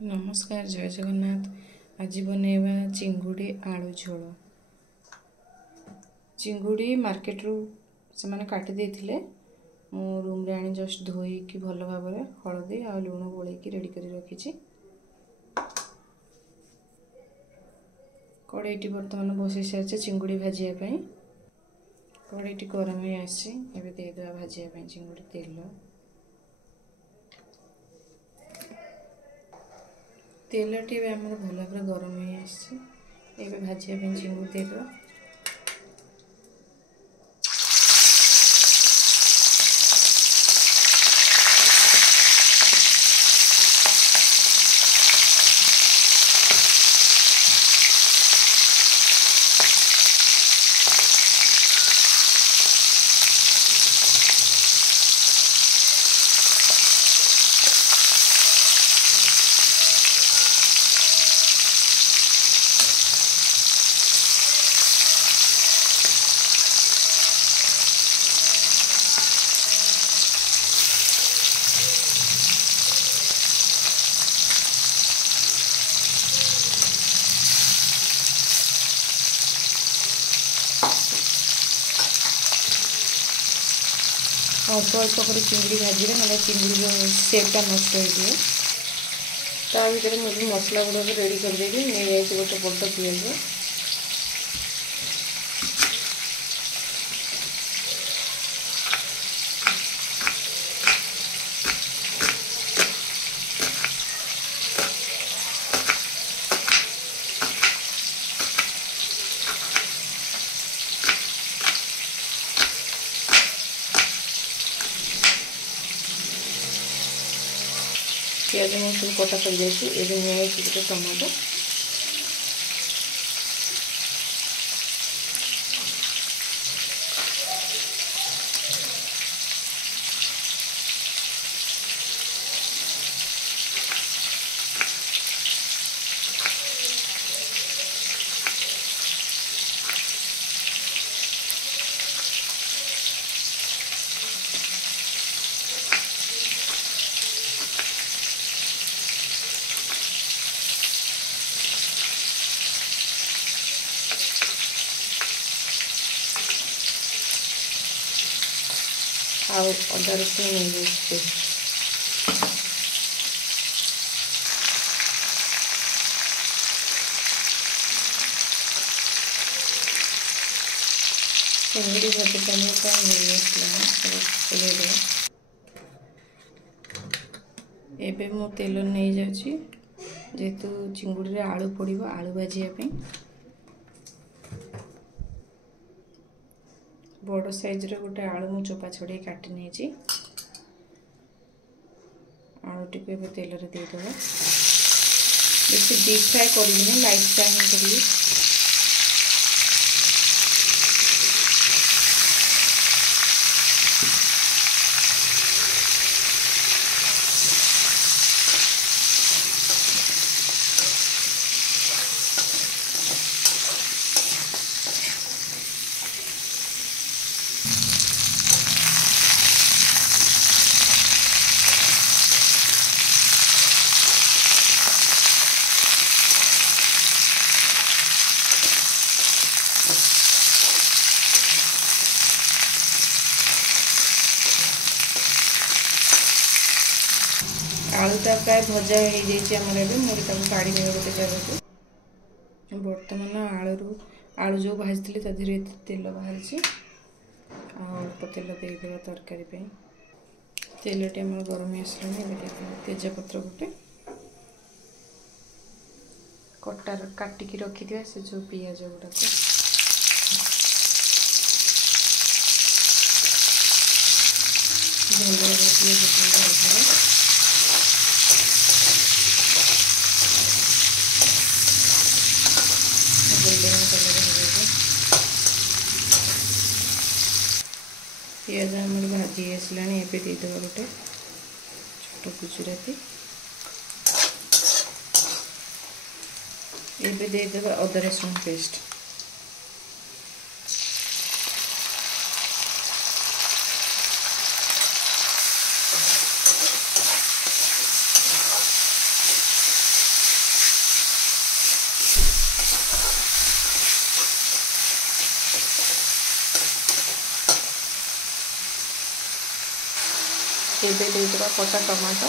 नमस्कार, जय जगन्नाथ। आज बनैबा चिंगुड़ी आलू झोल। चिंगुड़ी मार्केट रू से माने काटी देथिले। मु रूम रे आनी जस्ट धोई कि भल भाव में हलदी आ लुण गोले की रेडी करी रखी। कड़ाईटी बर्तमान बसई सारी चिंगुड़ी भाजिया। कड़ाईटी गरम ही आसी देदेवा भाजिया चिंगुड़ी तेल तेलटी भी आमर भल भाव गरम ही आसी भाजिया चिंगुड़ी देदेवा। अल्प अल्प कर चिंगुड़ी भाजिले ना चिंगुड़ी सेपटा नष्ट हो ता भर मुझे मसला गुड़ाक रेडी कर देगी नहीं गोटे बड़ पिज प्याज मैं सब कटा कर गोटे टमाटो अदा रसुण पेस्ट चिंगुड़ी भाजी एबे मु तेल नहीं जाऊँगी जेहेतु चिंगुड़ी रे आलू पड़ो आलू भाजिया बड़ साइज रे गोटे आलू मु चोपा छड़े काटी नहीं आलूटी को तेल रे देदेवा। बेसी डीप फ्राए करी लाइट फ्राए ही करी। आलूटा प्राय भजा हो मोर काढ़ी देवा गोटे जगह। बर्तमान आलू जो भाजी ताधीरे तेल बाहरी अल्प तेल देदेवा तरकारी तेलटी आम गरम आसला तेजपत्र गोटे कटार काटिकी रखी से जो पियाज गुड़ाक पियाज आम भाजी आसला देदेवा गोटे छोट गुजराती एबे देदेवा अदा रसुण पेस्ट एबे देदेबा कटा टमाटो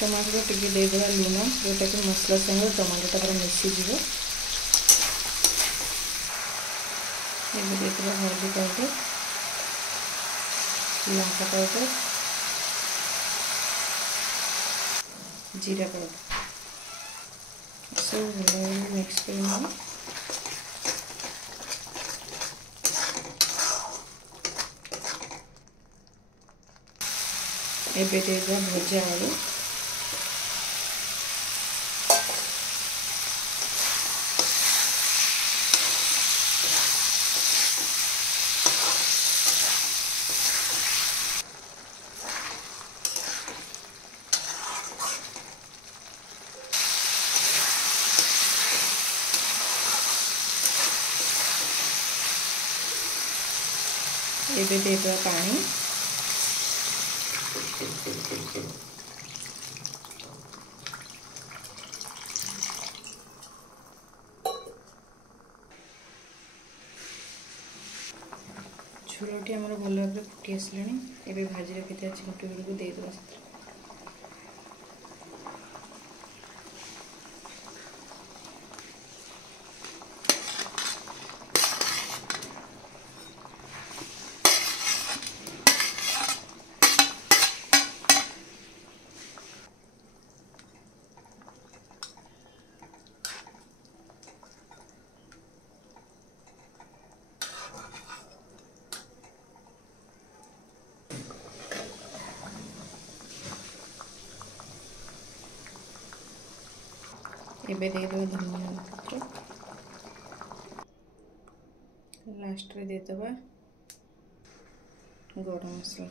टमाटो टिके देदेबा लुण जोटा कि मसला संगे टमाटोटा पूरा मिसीजी। एबे देदेबा हल्दी पाउडर लंका पाउडर जीरा पाउडर सब भल मिक्स कर एबे देदेबा भजा आलू एबे देदेबा पानी झोलटी आमर भल भाव फुटी आसला। एबे भाजी रखी चिंटी गुड़ को देदेबा से एबे देदेबा धनिया पत्र लास्ट रे देदेबा गरम मसला।